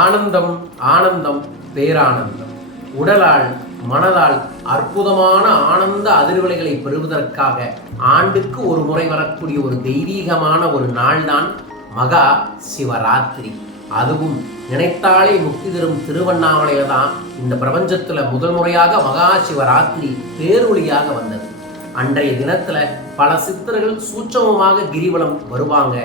ஆனந்தம் ஆனந்தம் பேரானந்தம். உடலால் மனதால் அற்புதமான ஆனந்த அதிர்வலைகளை பெறுவதற்காக ஆண்டுக்கு ஒரு முறை வரக்கூடிய ஒரு தெய்வீகமான ஒரு நாள்தான் மகா சிவராத்திரி. அதுவும் நினைத்தாலே முக்தி தரும் திருவண்ணாமலையில தான் இந்த பிரபஞ்சத்தில் முதல் முறையாக மகா சிவராத்திரி பேரொழியாக வந்தது. அன்றைய தினத்துல பல சித்தர்கள் சூட்சமமாக கிரிவலம் வருவாங்க.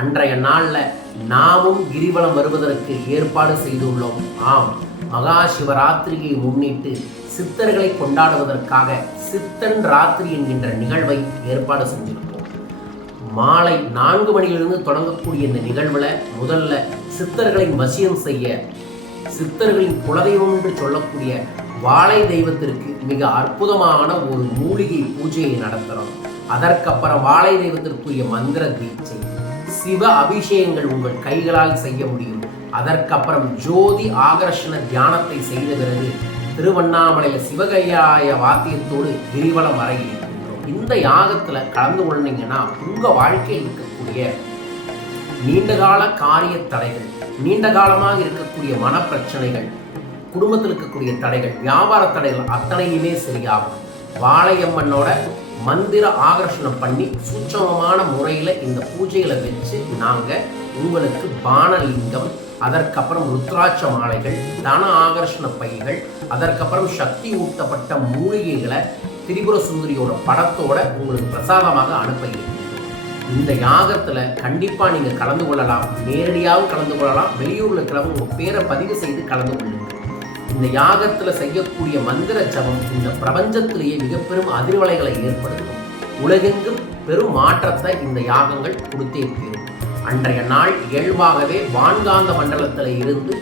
அன்றைய நாளில் நாமும் கிரிவலம் வருவதற்கு ஏற்பாடு செய்துள்ளோம். ஆம் மகா சிவராத்திரியை முன்னிட்டு சித்தர்களை கொண்டாடுவதற்காக சித்தன் ராத்திரி என்கின்ற நிகழ்வை ஏற்பாடு செஞ்சிருக்கோம் மாலை நான்கு மணியிலிருந்து தொடங்கக்கூடிய இந்த நிகழ்வில் முதல்ல சித்தர்களை வசியம் செய்ய சித்தர்களின் குலதெய்வம் என்று சொல்லக்கூடிய வாழை தெய்வத்திற்கு மிக அற்புதமான ஒரு மூலிகை பூஜையை நடத்துகிறோம் அதற்கப்புறம் வாழை தெய்வத்திற்குரிய மந்திர தீட்சை. சிவ அபிஷேகங்கள் உங்கள் கைகளால் செய்ய முடியும். அதற்கப்புறம் ஜோதி ஆகர்ஷண தியானத்தை செய்த பிறகு திருவண்ணாமலையில சிவகையாய வாத்தியத்தோடு கிரிவலம் வர இருக்கின்றோம். இந்த யாகத்துல கலந்து கொண்டீங்கன்னா உங்க வாழ்க்கையில் இருக்கக்கூடிய நீண்டகால காரிய தடைகள் நீண்ட காலமாக இருக்கக்கூடிய மனப்பிரச்சனைகள் குடும்பத்தில் இருக்கக்கூடிய தடைகள் வியாபார தடைகள் அத்தனையுமே சரியாகும். வாழையம்மனோட மந்திர ஆகர்ஷணம் பண்ணி சூட்சமமான முறையில் இந்த பூஜைகளை வச்சு நாங்கள் உங்களுக்கு பானலிங்கம் அதற்கப்புறம் ருத்ராட்ச மாலைகள் தன ஆகர்ஷண பைகள் அதற்கப்புறம் சக்தி ஊட்டப்பட்ட மூலிகைகளை திரிபுர சுந்தரியோட படத்தோட உங்களுக்கு பிரசாதமாக அனுப்புகிறேன் இந்த யாகத்தில் கண்டிப்பாக நீங்கள் கலந்து கொள்ளலாம். நேரடியாகவும் கலந்து கொள்ளலாம். வெளியூரில் இருக்கிறவங்க உங்கள் பேரை பதிவு செய்து கலந்து கொள்ளுங்கள் இந்த யாகத்துல செய்யக்கூடிய மந்திர ஜபம் இந்த பிரபஞ்சத்திலேயே மிக பெரும் அதிர்வலைகளை ஏற்படுத்தும். உலகெங்கும் பெரும் மாற்றத்தை இந்த யாகங்கள் கொடுத்தே தீரும். அன்றைய நாள் இயல்பாகவே வான்காந்த மண்டலத்தில் இருந்து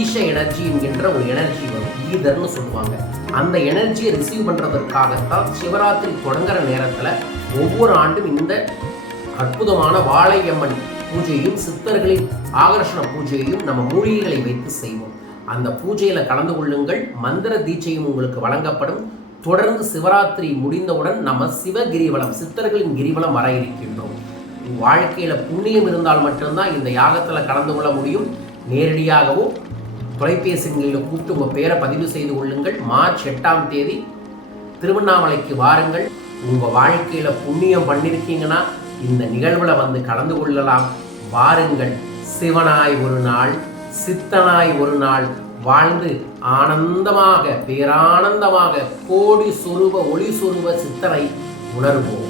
ஈஷ எனர்ஜி என்கின்ற ஒரு எனர்ஜி வரும். ஈதர்னு சொல்லுவாங்க. அந்த எனர்ஜியை ரிசீவ் பண்றதற்காகத்தான் சிவராத்திரி தொடங்குற நேரத்துல ஒவ்வொரு ஆண்டும் இந்த அற்புதமான வாழையம்மன் பூஜையும் சித்தர்களின் ஆகர்ஷண பூஜையையும் நம்ம மூலிகைகளை வைத்து செய்வோம். அந்த பூஜையில் கலந்து கொள்ளுங்கள். மந்திர தீட்சையும் உங்களுக்கு வழங்கப்படும். தொடர்ந்து சிவராத்திரி முடிந்தவுடன் நம்ம சிவகிரிவலம் சித்தர்களின் கிரிவலம் வர இருக்கின்றோம். வாழ்க்கையில் புண்ணியம் இருந்தால் மட்டும்தான் இந்த யாகத்தில் கலந்து கொள்ள முடியும். நேரடியாகவோ தொலைபேசிகளில் கூப்பிட்டு உங்கள் பேரை பதிவு செய்து கொள்ளுங்கள். மார்ச் எட்டாம் தேதி திருவண்ணாமலைக்கு வாருங்கள். உங்கள் வாழ்க்கையில் புண்ணியம் பண்ணியிருக்கீங்கன்னா இந்த நிகழ்வில் வந்து கலந்து கொள்ளலாம். வாருங்கள். சிவனாய் ஒரு நாள் சித்தனாய் ஒரு நாள் வாழ்ந்து ஆனந்தமாக பேரானந்தமாக கோடி சொருப ஒளி சொருப சித்தனை உணர்வோம்.